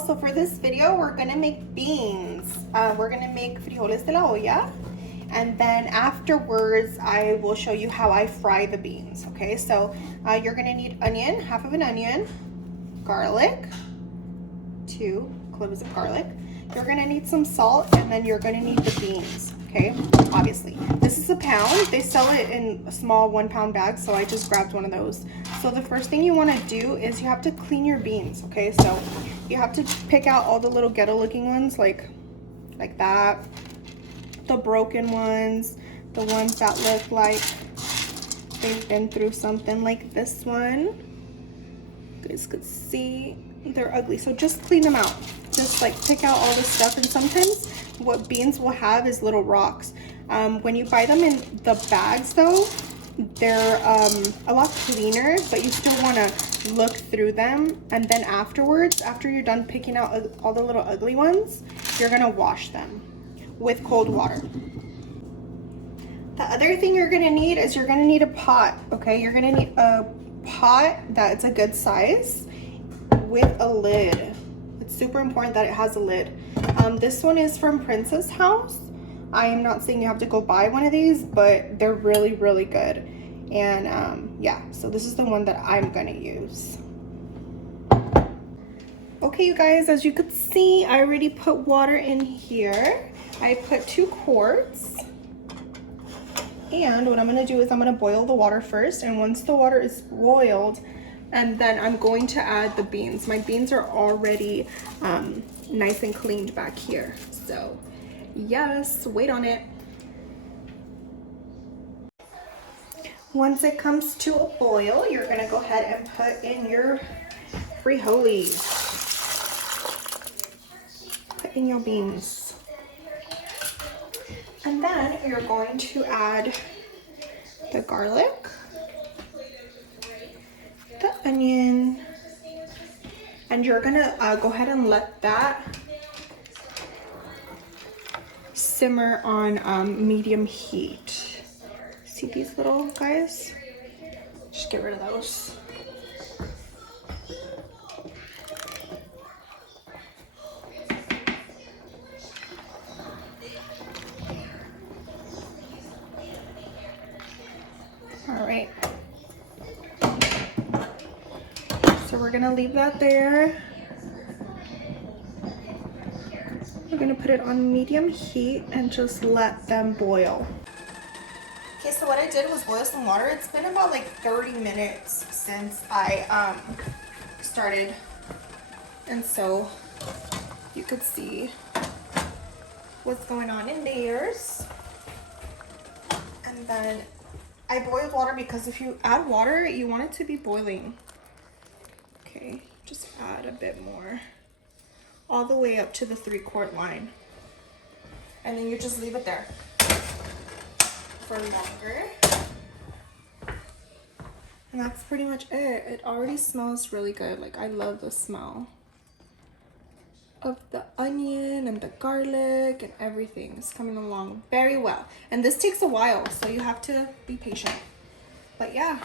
y'all. So for this video, we're gonna make beans. We're gonna make frijoles de la olla. And then afterwards, I will show you how I fry the beans, okay? So you're gonna need onion, half of an onion, garlic, 2 cloves of garlic. You're gonna need some salt, and then you're gonna need the beans, okay? Obviously. This is a pound. They sell it in a small 1-pound bags, so I just grabbed one of those. So the first thing you wanna do is you have to clean your beans, okay? So you have to pick out all the little ghetto looking ones, like that. The broken ones, the ones that look like they've been through something, like this one. You guys could see they're ugly, so just clean them out. Just like pick out all the stuff. And sometimes what beans will have is little rocks. When you buy them in the bags though, they're a lot cleaner, but you still want to look through them. And then afterwards, after you're done picking out all the little ugly ones, you're gonna wash them with cold water. The other thing you're gonna need is you're gonna need a pot, okay? You're gonna need a pot that's a good size with a lid. It's super important that it has a lid. This one is from Princess House. I am not saying you have to go buy one of these, but they're really, really good. And yeah, so this is the one that I'm gonna use. Okay, you guys, as you could see, I already put water in here. I put 2 quarts. And what I'm gonna do is I'm gonna boil the water first, and once the water is boiled, and then I'm going to add the beans. My beans are already nice and cleaned back here. So yes, wait on it. Once it comes to a boil, you're gonna go ahead and put in your frijoles. Put in your beans. And then you're going to add the garlic, the onion, and you're gonna go ahead and let that simmer on medium heat. See these little guys? Just get rid of those. All right. So we're gonna leave that there. We're gonna put it on medium heat and just let them boil. Okay, so what I did was boil some water. It's been about like 30 minutes since I started. And so you could see what's going on in theirs. And then I boiled water because if you add water, you want it to be boiling. Okay, just add a bit more. All the way up to the 3-quart line. And then you just leave it there for longer. And that's pretty much it. It already smells really good. Like, I love the smell of the onion and the garlic and everything is coming along very well. And this takes a while, so you have to be patient. But yeah,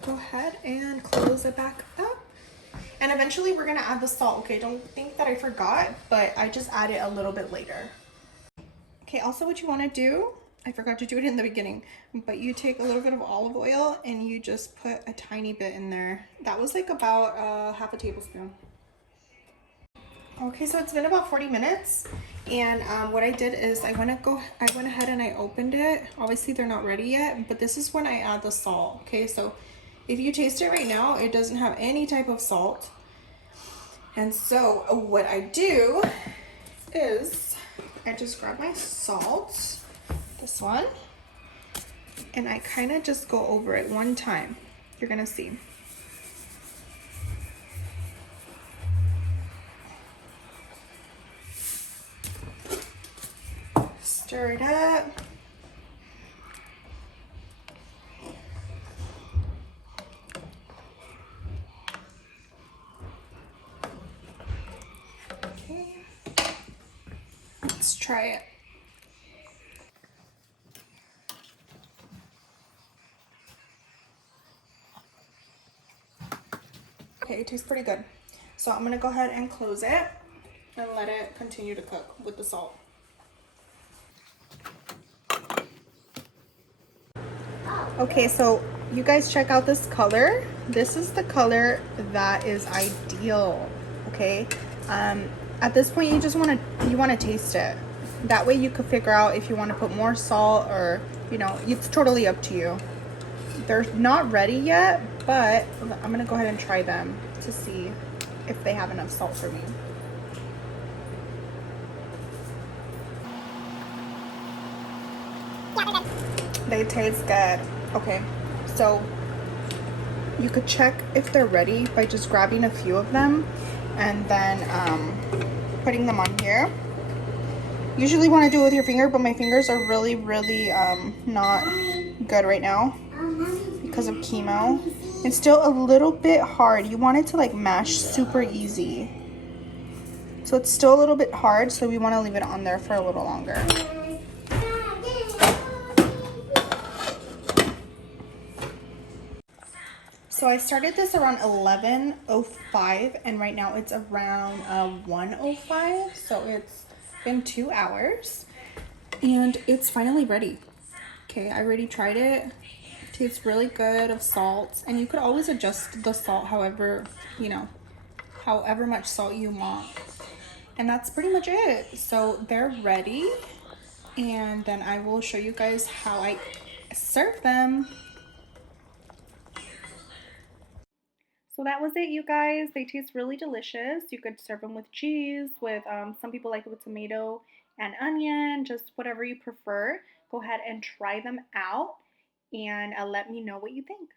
go ahead and close it back up. And eventually we're gonna add the salt, okay? Don't think that I forgot, but I just add it a little bit later. Okay, also what you wanna do, I forgot to do it in the beginning, but you take a little bit of olive oil and you just put a tiny bit in there. That was like about half a tablespoon. Okay, so it's been about 40 minutes, and what I did is I went ahead and I opened it. Obviously they're not ready yet, but this is when I add the salt. Okay, so if you taste it right now, it doesn't have any type of salt. And so what I do is I just grab my salt, this one, and I kind of just go over it one time. You're gonna see. Stir it up. Okay. Let's try it. Okay, it tastes pretty good. So I'm gonna go ahead and close it. and let it continue to cook with the salt. Okay, so you guys check out this color. This is the color that is ideal, okay? At this point, you just want to taste it. That way you could figure out if you want to put more salt or, you know, it's totally up to you. They're not ready yet, but I'm gonna go ahead and try them to see if they have enough salt for me. They taste good. Okay, so you could check if they're ready by just grabbing a few of them and then putting them on here. Usually want to do it with your finger, but my fingers are really not good right now because of chemo. It's still a little bit hard. You want it to like mash super easy. So it's still a little bit hard, so we want to leave it on there for a little longer. So I started this around 11:05 and right now it's around 1:05. So it's been 2 hours and it's finally ready. Okay, I already tried it. It tastes really good of salt, and you could always adjust the salt however, you know, however much salt you want. And that's pretty much it. So they're ready, and then I will show you guys how I serve them. So that was it, you guys. They taste really delicious. You could serve them with cheese, with some people like it with tomato and onion, just whatever you prefer. Go ahead and try them out and let me know what you think.